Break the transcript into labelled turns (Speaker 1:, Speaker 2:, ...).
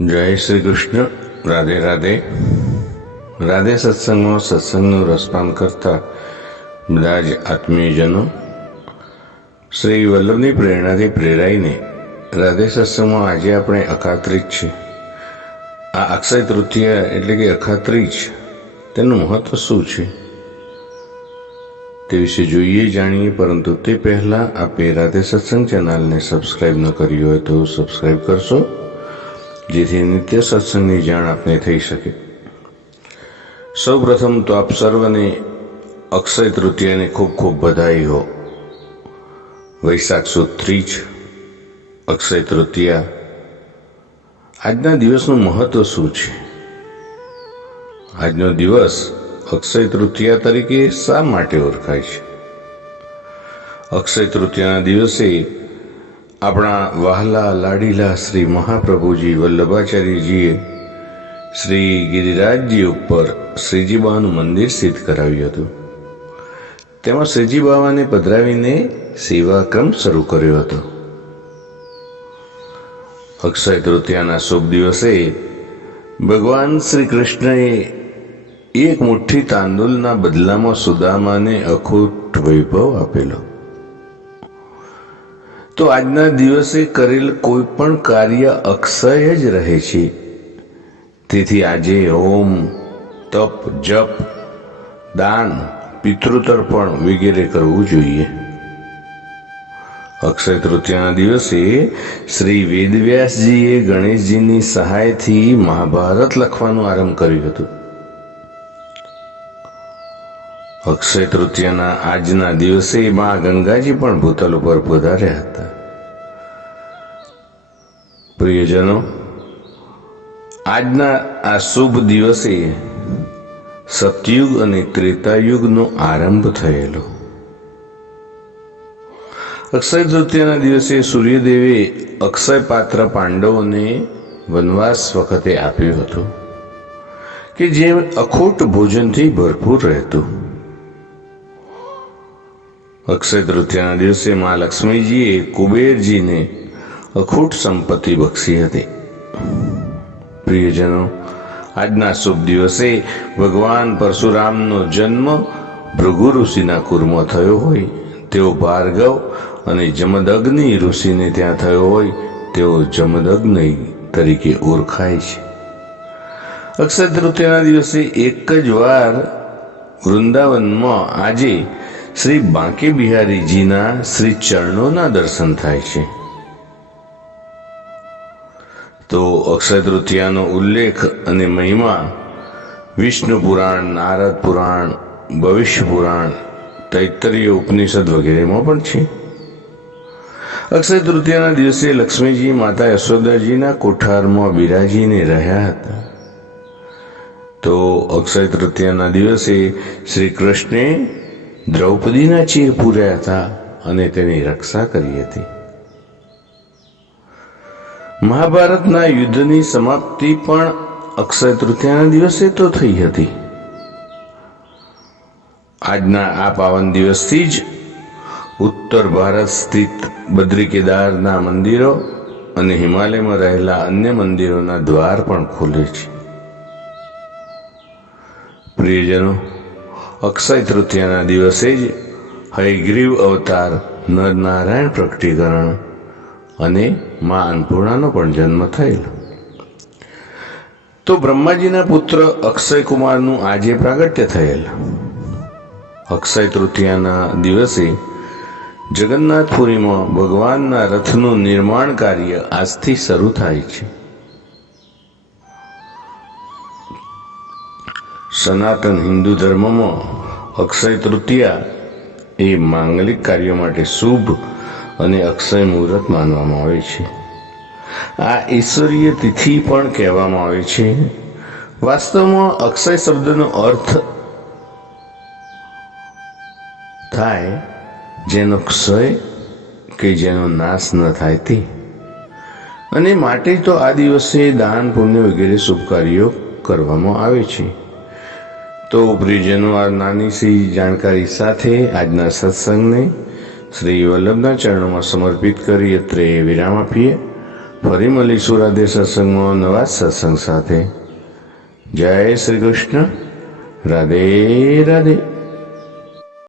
Speaker 1: જય શ્રી કૃષ્ણ. રાધે રાધે. રાધે સત્સંગમાં સત્સંગનું રસપાન કરતા બધા જ આત્મીયજનો શ્રી વલ્લભની પ્રેરણાથી પ્રેરાઈને રાધે સત્સંગમાં આજે આપણે અખાત્રીજ છે આ અક્ષય તૃતીય એટલે કે અખાત્રીજ તેનું મહત્વ શું છે? તે વિશે જોઈએ, જાણીએ, પરંતુ તે પહેલાં આપે રાધે સત્સંગ ચેનલને સબસ્ક્રાઈબ ન કરી હોય તો સબસ્ક્રાઈબ કરશો. જેથી નિત્ય સત્સંગની જાણ આપને થઈ શકે. સૌ પ્રથમ તો આપ સર્વને અક્ષય તૃતીયાની ખૂબ ખૂબ બધાઈ હો. વૈશાખ સુદ ત્રીજ અક્ષય તૃતીયા. આજના દિવસનું મહત્વ શું છે? આજનો દિવસ અક્ષય તૃતીયા તરીકે શા માટે ઓળખાય છે? અક્ષય તૃતીયાના દિવસે આપણા વહાલા લાડીલા શ્રી મહાપ્રભુજી વલ્લભાચાર્યજીએ શ્રી ગિરિરાજજી ઉપર શ્રીજીબાનું મંદિર સિદ્ધ કરાવ્યું હતું. તેમાં શ્રીજી બાવાને પધરાવીને સેવાક્રમ શરૂ કર્યો હતો. અક્ષય તૃતીયાના શુભ દિવસે ભગવાન શ્રી કૃષ્ણએ એક મુઠ્ઠી તાંદુલના બદલામાં સુદામાને અખૂટ વૈભવ આપેલો. તો આજના દિવસે કરેલ કોઈ પણ કાર્ય અક્ષય જ રહે છે. તેથી આજે ઓમ તપ, જપ, દાન, પિતૃતર્પણ વગેરે કરવું જોઈએ. અક્ષય તૃતીયાના દિવસે શ્રી વેદવ્યાસજીએ ગણેશજીની સહાયથી મહાભારત લખવાનું આરંભ કર્યું હતું. અક્ષય તૃતીયાના આજના દિવસે મા ગંગાજી પણ ભૂતલ ઉપર પધાર્યા હતા. પ્રિયજનો, આજના આ શુભ દિવસે સતયુગ અને ત્રેતાયુગનો આરંભ થયેલો. અક્ષય તૃતીયાના દિવસે સૂર્યદેવે અક્ષય પાત્ર પાંડવોને વનવાસ વખતે આપ્યું હતું કે જે અખોટ ભોજનથી ભરપૂર રહેતું. અક્ષય તૃતીયાના દિવસે મા લક્ષ્મીજીએ કુબેરજીને અખૂટ સંપત્તિ બક્ષી હતી. પ્રિયજનો, આજના શુભ દિવસે ભગવાન પરશુરામનો જન્મ ભૃગુ ઋષિના કુરમાં થયો હોય, તેઓ ભાર્ગવ અને જમદગ્નિ ઋષિને ત્યાં થયો હોય, તેઓ જમદગ્નિ તરીકે ઓળખાય છે. અક્ષય તૃતીયાના દિવસે એક જ વાર વૃંદાવનમાં આજે શ્રી બાંકે બિહારીજીના શ્રી ચરણોના દર્શન થાય છે. તો અક્ષય તૃતીયાનો ઉલ્લેખ અને મહિમા, વિષ્ણુ પુરાણ, નારદ પુરાણ, ભવિષ્ય પુરાણ તૈત્તરીય ઉપનિષદ વગેરેમાં પણ છે. અક્ષય તૃતીયાના દિવસે લક્ષ્મીજી, માતા યશોદાજીના કોઠારમાં બિરાજીને રહ્યા હતા. તો અક્ષય તૃતીયાના દિવસે શ્રી કૃષ્ણે દ્રૌપદીના ચીર પૂર્યા હતા અને તેની રક્ષા કરી હતી. મહાભારતના યુદ્ધની સમાપ્તિ પણ અક્ષય તૃતીયાના દિવસે તો થઈ હતી. આજના આ પાવન દિવસથી જ ઉત્તર ભારત સ્થિત બદ્રી કેદારના મંદિરો અને હિમાલયમાં રહેલા અન્ય મંદિરોના દ્વાર પણ ખુલે છે. પ્રિયજનો અક્ષય તૃતીયાના દિવસે જ હયગ્રીવ અવતાર નરનારાયણ પ્રકટીકરણ અને મા અન્નપૂર્ણાનો પણ જન્મ થયેલો. તો બ્રહ્માજીના પુત્ર અક્ષય કુમારનું આજે પ્રાગટ્ય થયેલ. અક્ષય તૃતીયાના દિવસે જગન્નાથપુરીમાં ભગવાનના રથનું નિર્માણ કાર્ય આજથી શરૂ થાય છે. સનાતન હિન્દુ ધર્મમાં અક્ષય તૃતીયા એ માંગલિક કાર્યો માટે શુભ અને અક્ષય મુહૂર્ત માનવામાં આવે છે. આ ઈશ્વરીય તિથિ પણ કહેવામાં આવે છે. વાસ્તવમાં અક્ષય શબ્દનો અર્થ થાય જેનો ક્ષય કે જેનો નાશ ન થાય તે. અને માટે તો આ દિવસે દાન, પુણ્ય વગેરે શુભ કાર્યો કરવામાં આવે છે. તો પ્રિયજનો આ નાની સી જાણકારી સાથે આજના સત્સંગને શ્રી વલ્લભના ચરણોમાં સમર્પિત કરી અત્રે વિરામ આપીએ. ફરી મળીશું રાધે સત્સંગમાં નવા સત્સંગ સાથે. જય શ્રી કૃષ્ણ. રાધે રાધે.